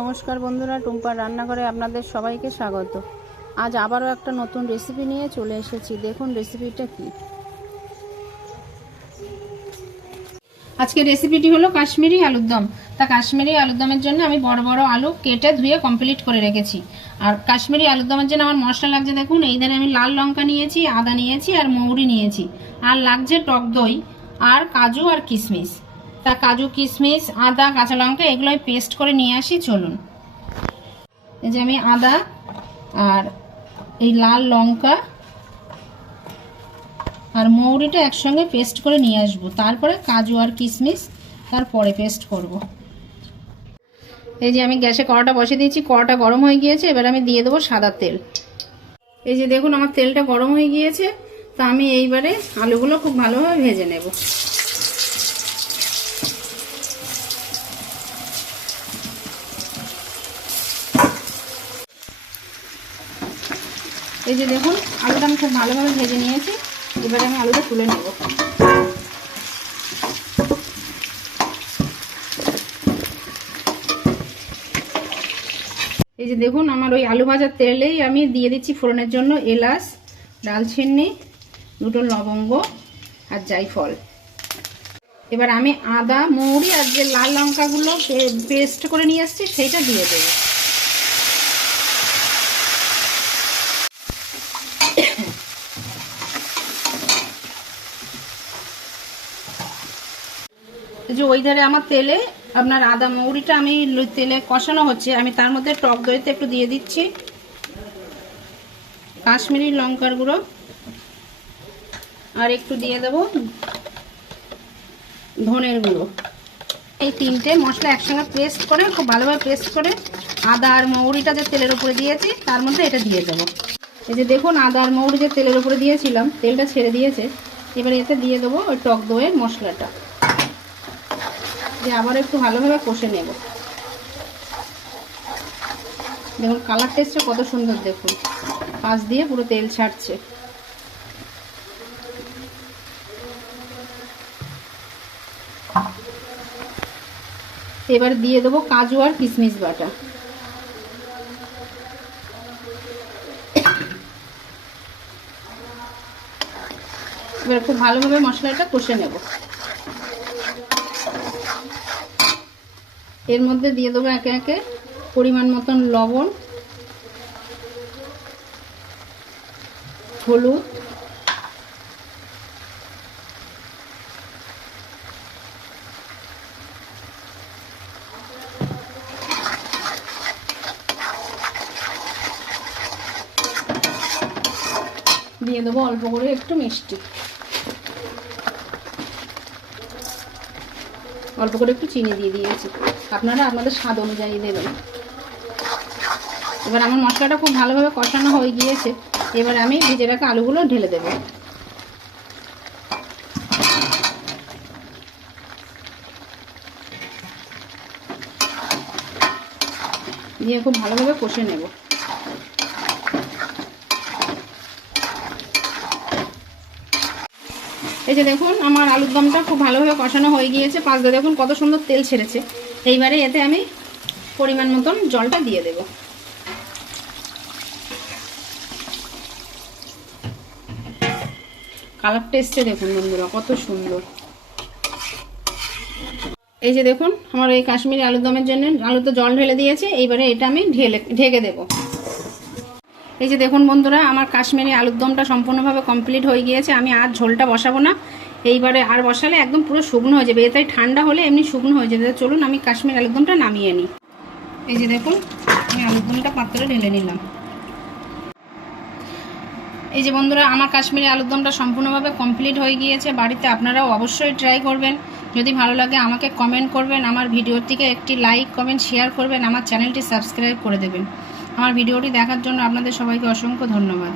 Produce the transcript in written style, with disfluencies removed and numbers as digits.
নমস্কার বন্ধুরা, টুম্পার রান্নাঘরে আপনাদের সবাইকে স্বাগত। আজ আবারও একটা নতুন রেসিপি নিয়ে চলে এসেছি। দেখুন রেসিপিটা কি। আজকে রেসিপিটি হলো কাশ্মীরি আলুর দম। তা কাশ্মীরি আলুর দমের জন্য আমি বড় বড় আলু কেটে ধুয়ে কমপ্লিট করে রেখেছি। আর কাশ্মীরি আলুর দমের জন্য আমার মশলা লাগছে, দেখুন এই ধারে আমি লাল লঙ্কা নিয়েছি, আদা নিয়েছি আর মৌরি নিয়েছি, আর লাগছে টক দই আর কাজু আর কিশমিশ। তা কাজু কিশমিশ আদা কাঁচা লঙ্কা এগুলো পেস্ট করে নিয়ে আসি, চলুন। এই যে আমি আদা আর এই লাল লঙ্কা আর মৌরিটা একসঙ্গে পেস্ট করে নিয়ে আসবো, তারপরে কাজু আর কিশমিশ তারপরে পেস্ট করব। এই যে আমি গ্যাসে কড়াটা বসিয়ে দিয়েছি, কড়াটা গরম হয়ে গিয়েছে, এবার আমি দিয়ে দেবো সাদা তেল। এই যে দেখুন আমার তেলটা গরম হয়ে গিয়েছে, তা আমি এইবারে আলুগুলো খুব ভালোভাবে ভেজে নেব। এই যে দেখুন আলুটা আমি খুব ভালোভাবে ভেজে নিয়েছি, এবারে আমি আলুটা তুলে নেব। এই যে দেখুন আমার ওই আলু ভাজার তেলেই আমি দিয়ে দিচ্ছি ফোড়নের জন্য এলাচ, দারচিনি, দুটো লবঙ্গ আর জায়ফল। এবার আমি আদা মৌরি আর যে লাল লঙ্কাগুলো পেস্ট করে নিয়ে আসছি সেইটা দিয়ে দেব। যে ওই ধারে আমার তেলে আপনার আদা মৌরিটা আমি তেলে কষানো হচ্ছে, আমি তার মধ্যে টক দইতে একটু দিয়ে দিচ্ছি কাশ্মীরি লঙ্কার গুঁড়ো, আর একটু দিয়ে দেব ধনের গুঁড়ো। এই তিনটে মশলা একসঙ্গে পেস্ট করে খুব ভালোভাবে পেস্ট করে আদা আর মৌরিটা যে তেলের উপরে দিয়েছি তার মধ্যে এটা দিয়ে দেবো। এই যে দেখুন আদা আর মৌরি যে তেলের উপরে দিয়েছিলাম তেলটা ছেড়ে দিয়েছে, এবারে এতে দিয়ে দেবো ওই টক দইয়ের মশলাটা, যে আবার একটু ভালোভাবে কষে নেব। দেখুন কালার টেস্টটা কত সুন্দর, দেখুন পাশ দিয়ে পুরো তেল ছাড়ছে। এবার দিয়ে দেবো কাজু আর কিশমিশ বাটা। এবার খুব ভালোভাবে মশলাটা কষে নেব। এর মধ্যে দিয়ে দেবো একে একে পরিমাণ মতন লবণ, হলুদ, দিয়ে দেবো অল্প করে একটু মিষ্টি, অল্প করে একটু চিনি দিয়ে দিয়েছি, আপনারা আপনাদের স্বাদ অনুযায়ী দেবেন। এবার আমার মশলাটা খুব ভালোভাবে কষানো হয়ে গিয়েছে, এবার আমি ভেজে রাখা আলুগুলো ঢেলে দেব। দিয়ে খুব ভালোভাবে কষে নেব। এই যে দেখুন আমার আলুর দমটা খুব ভালোভাবে কষানো হয়ে গিয়েছে, পাশ দিয়ে দেখুন কত সুন্দর তেল ছেড়েছে। এইবারে এতে আমি পরিমাণ মতন জলটা দিয়ে দেব। কালারটা এসছে দেখুন বন্ধুরা কত সুন্দর। এই যে দেখুন আমার এই কাশ্মীরি আলুর দমের জন্য আলুতে জল ঢেলে দিয়েছে, এইবারে এটা আমি ঢেকে দেব। এই যে দেখুন বন্ধুরা আমার কাশ্মীরি আলুর দমটা সম্পূর্ণভাবে কমপ্লিট হয়ে গিয়েছে। আমি আর ঝোলটা বসাবো না, এইবারে আর বসালে একদম পুরো শুকনো হয়ে যাবে, এটাই ঠান্ডা হলে এমনি শুকনো হয়ে যাবে। চলুন আমি কাশ্মীরি আলুর দমটা নামিয়ে নিই। এই যে দেখুন আমি আলুর দমটা পাত্রে ঢেলে নিলাম। এই যে বন্ধুরা আমার কাশ্মীরি আলুর দমটা সম্পূর্ণভাবে কমপ্লিট হয়ে গিয়েছে। বাড়িতে আপনারাও অবশ্যই ট্রাই করবেন। যদি ভালো লাগে আমাকে কমেন্ট করবেন, আমার ভিডিওটিকে একটি লাইক কমেন্ট শেয়ার করবেন, আমার চ্যানেলটি সাবস্ক্রাইব করে দেবেন। আমার ভিডিওটি দেখার জন্য আপনাদের সবাইকে অসংখ্য ধন্যবাদ।